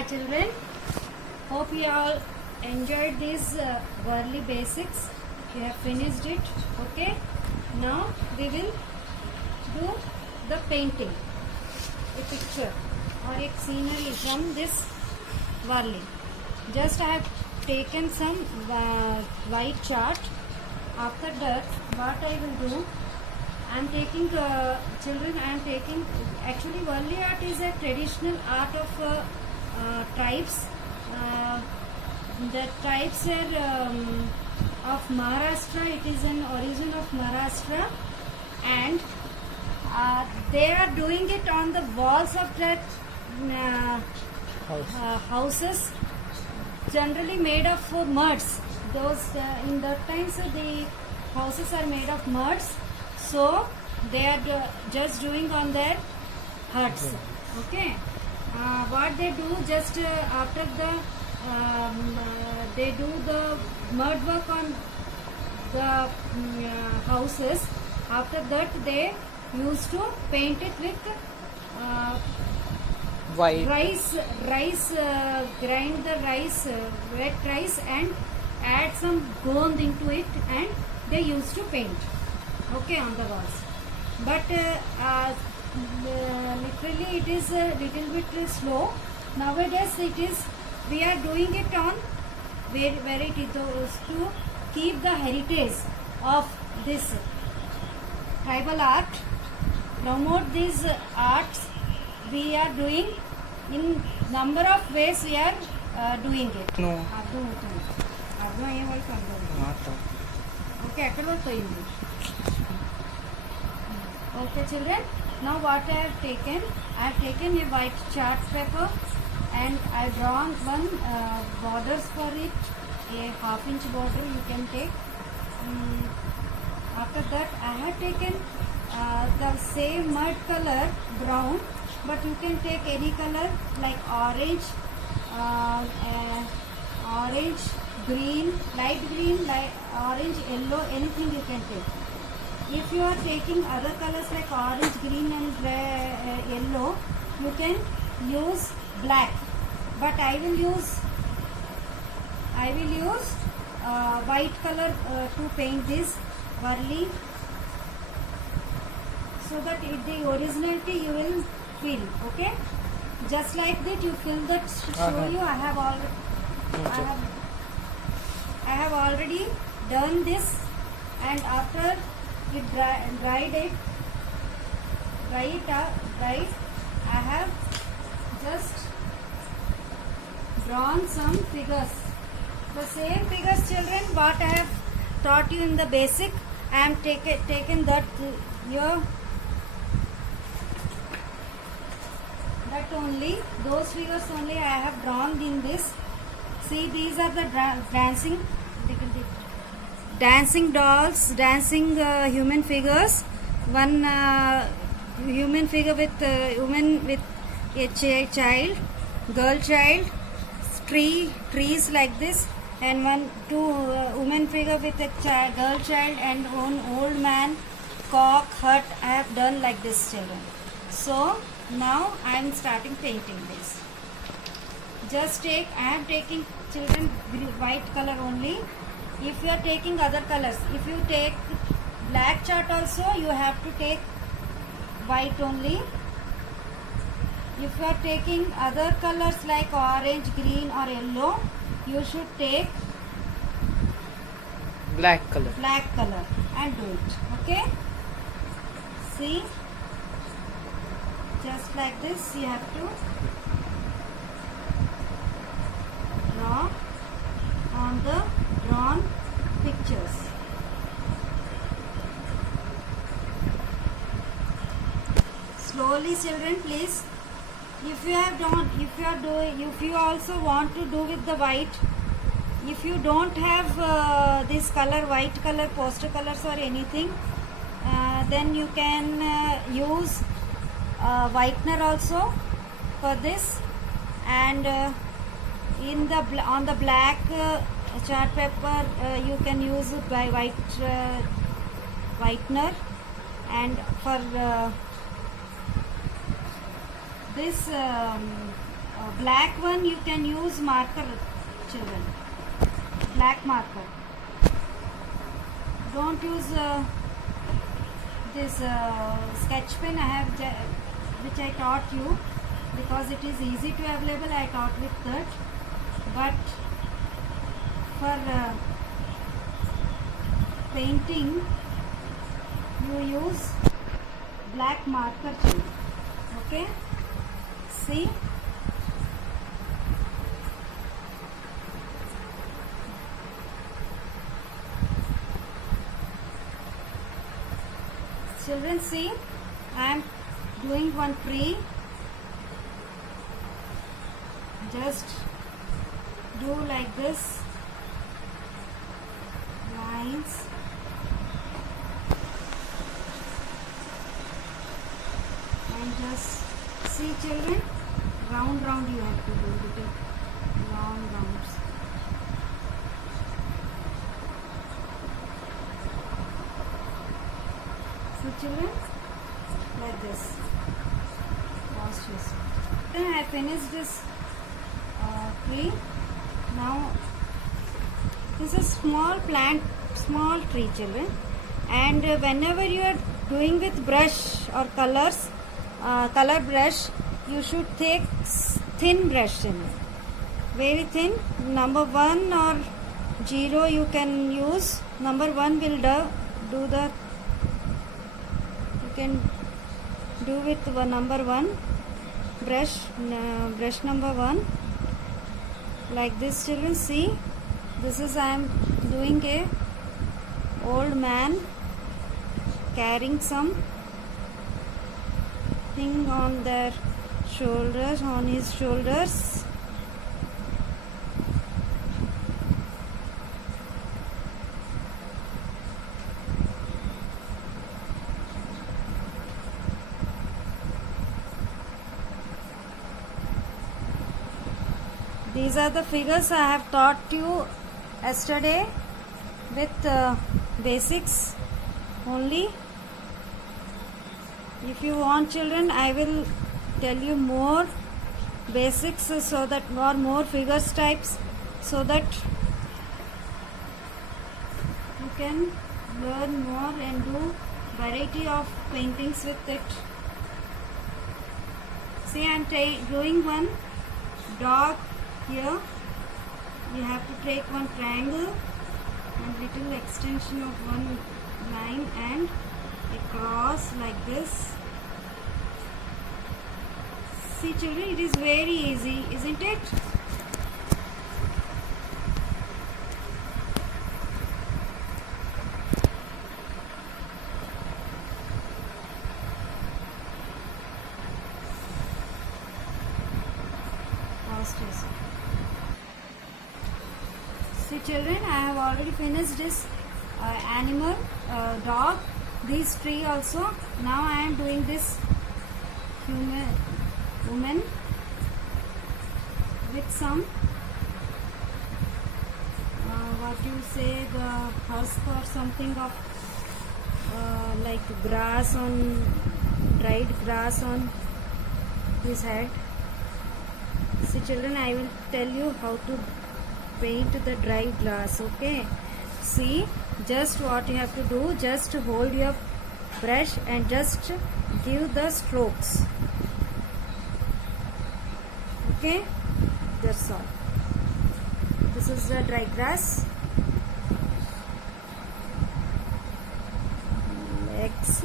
Hi children, hope you all enjoyed these Varli basics. You have finished it. Okay, now we will do the painting, a picture or a scenery from this Varli. Just I have taken some white chart. After that, what I will do, I am taking children. I am taking actually Varli art is a traditional art of tribes. The tribes are of Maharashtra. It is an origin of Maharashtra, and they are doing it on the walls of that houses, generally made of muds. Those in that times the houses are made of muds, so they are just doing on their huts. Okay. What they do, just after the they do the mud work on the houses. After that they used to paint it with white rice grind the rice, wet rice, and add some gond into it, and they used to paint, okay, on the walls. But literally it is a little bit slow nowadays. It is, we are doing it on where it is to keep the heritage of this tribal art, promote these arts. We are doing in number of ways. We are doing it. No. Okay, okay children, now what I have taken a white chart paper, and I have drawn one borders for it, a half-inch border you can take. After that I have taken the same mud color, brown, but you can take any color like orange, orange, green, light green, light orange, yellow, anything you can take. If you are taking other colors like orange, green and yellow, you can use black. But I will use white color to paint this Varli, so that the originality you will feel. Okay, just like that you feel that. Show you, I have already done this, and after it dried, I have just drawn some figures. The same figures, children, what I have taught you in the basic, I am taken that here. That only, those figures only I have drawn in this. See, these are the dancing dolls, dancing human figures. One human figure with woman with a child, girl child, trees like this, and two woman figure with a girl child, and one old man, cock, hut. I have done like this, children. So now I am starting painting this. Just I am taking, children, white color only. If you are taking other colors, if you take black chart also, you have to take white only. If you are taking other colors like orange, green or yellow, you should take black color and do it. Okay, see, just like this you have to draw on the drawn pictures. Slowly, children, please. If you also want to do with the white, if you don't have this color, white color, poster colors or anything, then you can use whitener also for this, and on the black chart paper you can use it by whitener, and for this Black one you can use marker, children. Black marker. Don't use this sketch pen which I taught you, because it is easy to available. I taught with that, but for painting you use black marker, children. Okay, see. Children, see, I am doing one tree. Just do like this, lines, and just see, children, round you have to do, little long rounds. So children, like this. Then I finished this tree. Now this is small plant, small tree, children, and whenever you are doing with brush or colors, color brush, you should take thin brush, very thin. Number 1 or 0 you can use. Number 1 will do the, you can do with number 1 brush, brush number 1, like this, children. See, this is, I am doing a old man carrying some thing on their shoulders, on his shoulders. These are the figures I have taught you yesterday with basics only. If you want, children, I will tell you more basics, so that, or more figures types, so that you can learn more and do variety of paintings with it. See, I am doing one dog. Here you have to take one triangle and little extension of one line and a cross like this. See, children, it is very easy, isn't it? See, children, I have already finished this animal, dog, this tree also. Now I am doing this woman with some what you say, the husk or something of like grass, on dried grass on his head. See, children, I will tell you how to paint the dry grass. Okay, see, just what you have to do, just hold your brush and just give the strokes. Okay, that's all. This is the dry grass. Legs.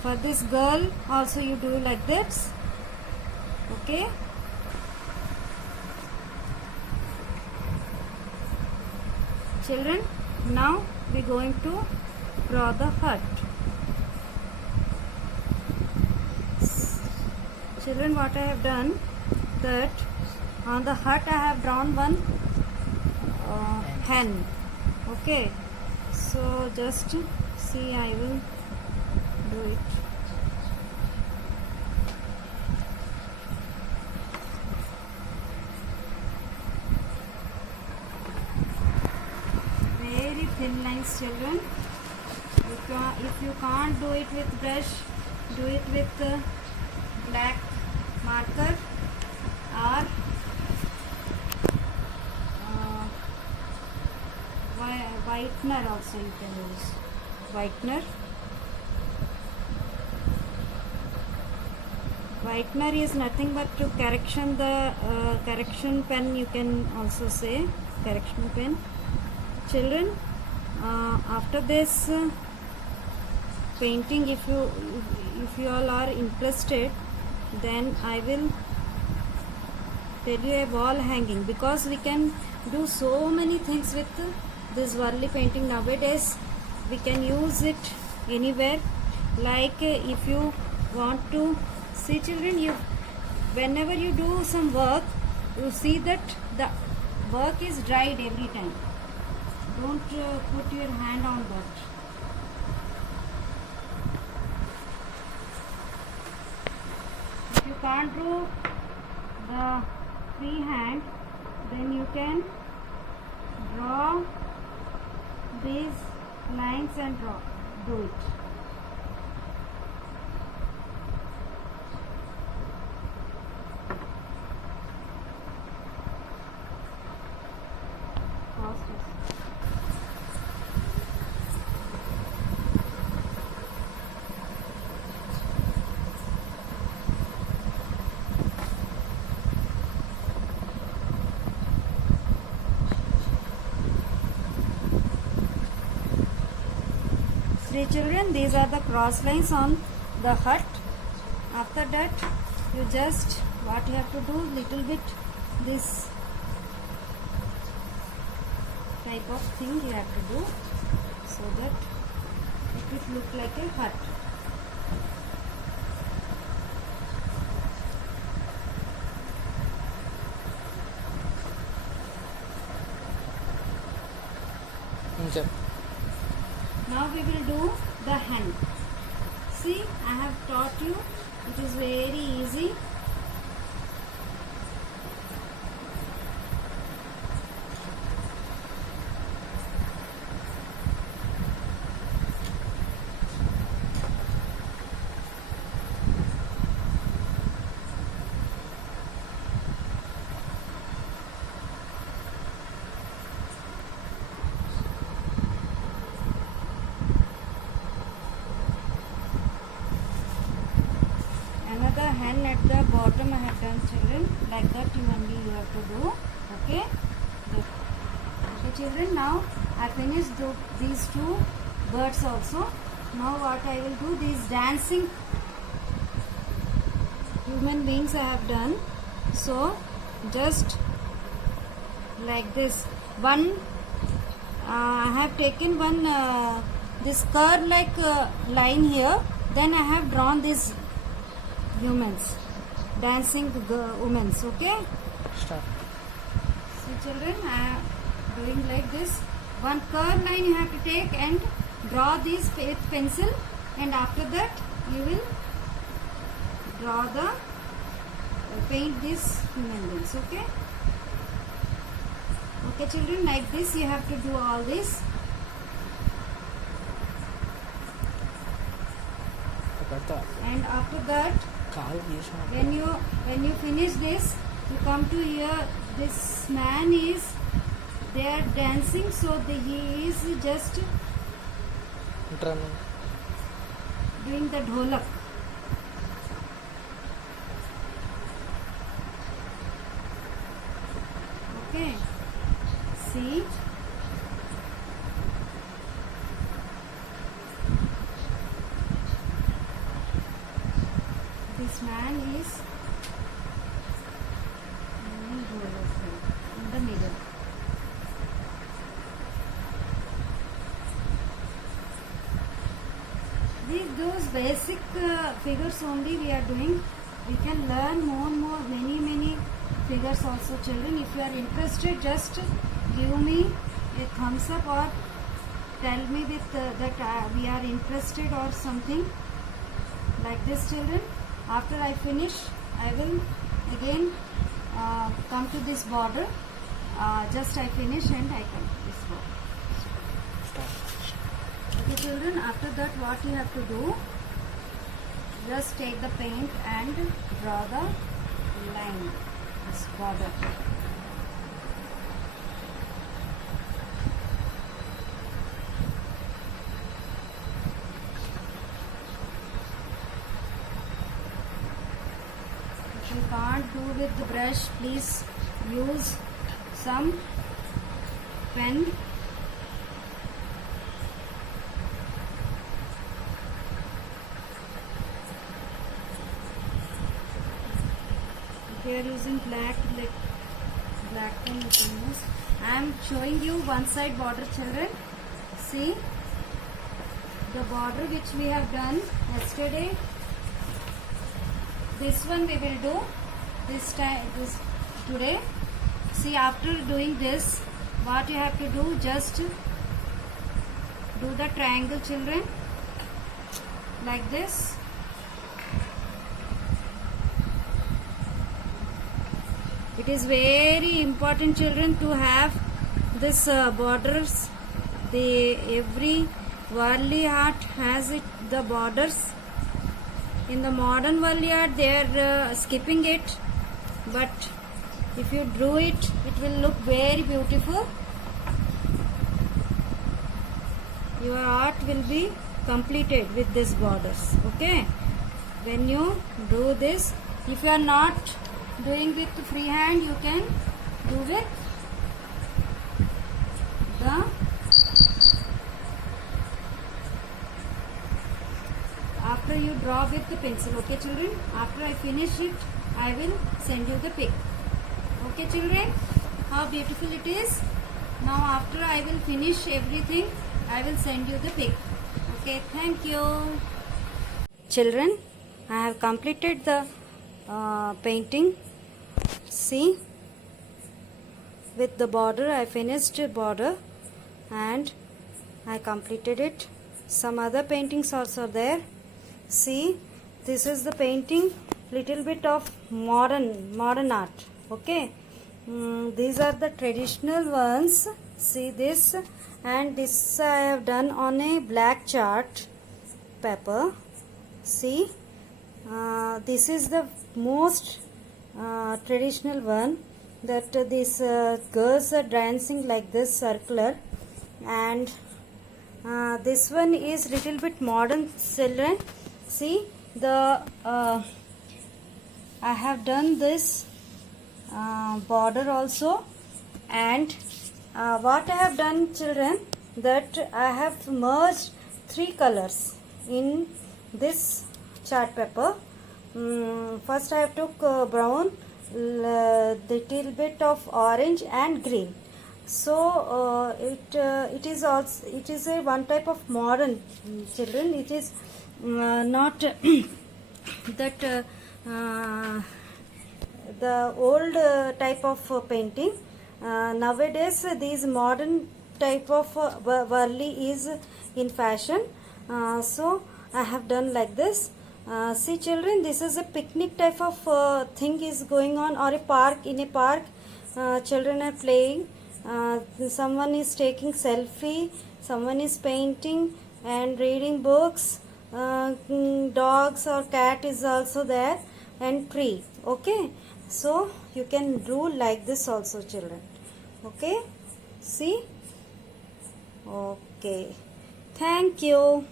For this girl also you do like this. Okay, children, now we are going to draw the hut. Children, what I have done, that on the hut I have drawn one hen. Okay, so just see, I will do it. Very thin lines, children. If you can't do it with brush, do it with black marker or whitener also you can use. Whitener. Whitener is nothing but to correction the correction pen, you can also say correction pen. Children, after this painting, if you all are interested, then I will tell you a wall hanging, because we can do so many things with this Varli painting nowadays. We can use it anywhere. Like if you want to see, children, you whenever you do some work, you see that the work is dried every time. Don't put your hand on that. If you can't do the freehand, then you can draw these lines and do it. See, children, these are the cross lines on the hut. After that, you just what you have to do, little bit this type of thing you have to do, so that it will look like a hut. Okay. Now we will do the hand. See, I have taught you. It is very easy. Another hand at the bottom I have done, children. Like that only you have to do. Okay. Good. Okay, children. Now I finished these two birds also. Now what I will do, these dancing human beings I have done. So just like this. One I have taken one this curve like line here. Then I have drawn this humans, dancing women. Okay. Start. See, children, I am doing like this. One curve line you have to take and draw this with pencil, and after that you will draw the paint these human beings. Okay. Okay, children, like this you have to do all this. And after that, when you finish this, you come to here. This man is they are dancing, so he is just Drumming. doing the dholak. Okay. See. This man is doing dholak in the middle. Those basic figures only we are doing. We can learn more and more, many figures also, children. If you are interested, just give me a thumbs up or tell me with that we are interested or something like this, children. After I finish, I will again come to this border. Just I finish and I come to this border. Okay, children, after that what you have to do, just take the paint and draw the line, this border. If you can't do with the brush, please use some pen. If you are using black pen, you can use. I am showing you one side border, children. See the border which we have done yesterday. This one we will do this today. See, after doing this, what you have to do, just do the triangle, children, like this. It is very important, children, to have this borders. Every Varli art has the borders. In the modern Varli art, they are skipping it, but if you drew it, it will look very beautiful. Your art will be completed with these borders. Okay, when you do this, if you are not doing with free hand, you can do with the after you draw with the pencil. Okay, children, after I finish it, I will send you the pic. Okay, children, how beautiful it is. Now after I will finish everything, I will send you the pic. Okay, thank you. Children, I have completed the painting. See, with the border, I finished border and I completed it. Some other paintings also there. See, this is the painting, little bit of modern art. Okay, these are the traditional ones. See this, and this I have done on a black chart paper. See, this is the most traditional one, that these girls are dancing like this circular, and this one is little bit modern, children. See, the I have done this border also, and what I have done, children, that I have merged 3 colors in this chart paper. First I have took brown, little bit of orange and green. So it is also, it is a one type of modern, children. It is not that the old type of painting. Nowadays these modern type of Varli is in fashion. So I have done like this. See, children, this is a picnic type of thing is going on, or a park. In a park, children are playing. Someone is taking selfie, someone is painting and reading books. Dogs or cat is also there, and tree. Okay, so you can do like this also, children. Okay, see. Okay, thank you.